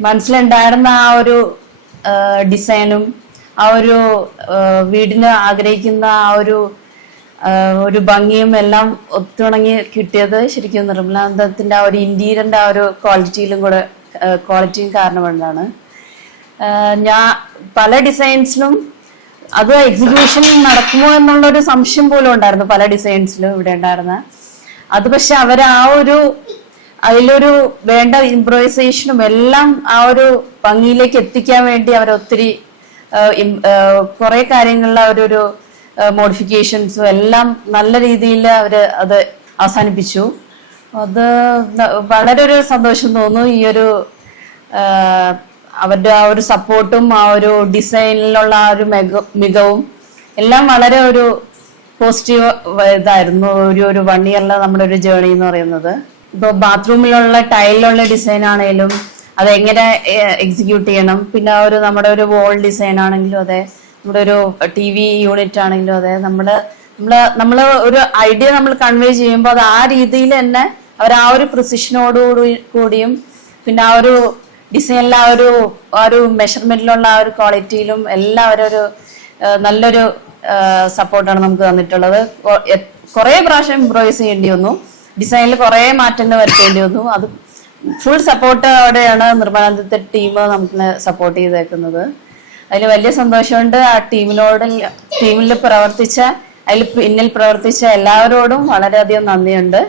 മനസ്സിലുണ്ടായിരുന്ന ആ ഒരു ഡിസൈനും ആ ഒരു വീടിന് ആഗ്രഹിക്കുന്ന ആ ഒരു ഒരു ഭംഗിയും എല്ലാം ഒത്തുണങ്ങി കിട്ടിയത് ശരിക്കും നിർമ്മലാനന്ദത്തിന്റെ ആ ഒരു ഇന്റീരിയറിന്റെ ആ ഒരു ക്വാളിറ്റിയിലും കൂടെ ക്വാളിറ്റിയും കാരണമുള്ളതാണ് ഞാൻ പല ഡിസൈൻസിലും അത് എക്സിക്യൂഷൻ നടക്കുമോ എന്നുള്ള ഒരു സംശയം പോലും ഉണ്ടായിരുന്നു പല ഡിസൈൻസിലും ഇവിടെ ഉണ്ടായിരുന്ന. അത് പക്ഷെ അവർ ആ ഒരു അതിലൊരു വേണ്ട ഇംപ്രൈസേഷനും എല്ലാം ആ ഒരു ഭംഗിയിലേക്ക് എത്തിക്കാൻ വേണ്ടി അവർ ഒത്തിരി കുറെ കാര്യങ്ങളിൽ അവരൊരു മോഡിഫിക്കേഷൻസും എല്ലാം നല്ല രീതിയിൽ അവർ അത് അവസാനിപ്പിച്ചു. അത് വളരെ ഒരു സന്തോഷം തോന്നുന്നു. ഈ ഒരു അവരുടെ ആ ഒരു സപ്പോർട്ടും ആ ഒരു ഡിസൈനിലുള്ള ആ ഒരു മികവും എല്ലാം വളരെ ഒരു പോസിറ്റീവ് ഇതായിരുന്നു. ഒരു ഒരു വൺ ഇയറിലെ നമ്മുടെ ഒരു ജേർണി എന്ന് പറയുന്നത്. ഇപ്പോൾ ബാത്റൂമിലുള്ള ടൈലിലുള്ള ഡിസൈൻ ആണെങ്കിലും അതെങ്ങനെ എക്സിക്യൂട്ട് ചെയ്യണം? പിന്നെ ഒരു നമ്മുടെ ഒരു വോൾ ഡിസൈൻ ആണെങ്കിലും അതെ നമ്മുടെ ഒരു ടി വി യൂണിറ്റ് ആണെങ്കിലും അതെ നമ്മൾ നമ്മൾ നമ്മൾ ഒരു ഐഡിയ നമ്മൾ കൺവേ ചെയ്യുമ്പോൾ അത് ആ രീതിയിൽ തന്നെ അവർ ആ ഒരു പ്രിസിഷനോടുകൂടി കൂടിയും പിന്നെ ആ ഒരു ഡിസൈനിലെ ആ ഒരു ആ ഒരു മെഷർമെന്റിലുള്ള ആ ഒരു ക്വാളിറ്റിയിലും എല്ലാം അവരൊരു നല്ലൊരു സപ്പോർട്ടാണ് നമുക്ക് തന്നിട്ടുള്ളത്. കുറെ പ്രാവശ്യം ഇംപ്രൂവൈസ് ചെയ്യേണ്ടി വന്നു. ഡിസൈനിൽ കുറേ മാറ്റങ്ങൾ വരുത്തേണ്ടി വന്നു. അത് ഫുൾ സപ്പോർട്ട് അവിടെയാണ് നിർമ്മലാനന്ദത്തെ ടീം നമുക്ക് സപ്പോർട്ട് ചെയ്തേക്കുന്നത്. അതിൽ വലിയ സന്തോഷമുണ്ട്. ആ ടീമിനോട് ടീമിൽ പ്രവർത്തിച്ച അതിൽ പിന്നിൽ പ്രവർത്തിച്ച എല്ലാവരോടും വളരെയധികം നന്ദിയുണ്ട്.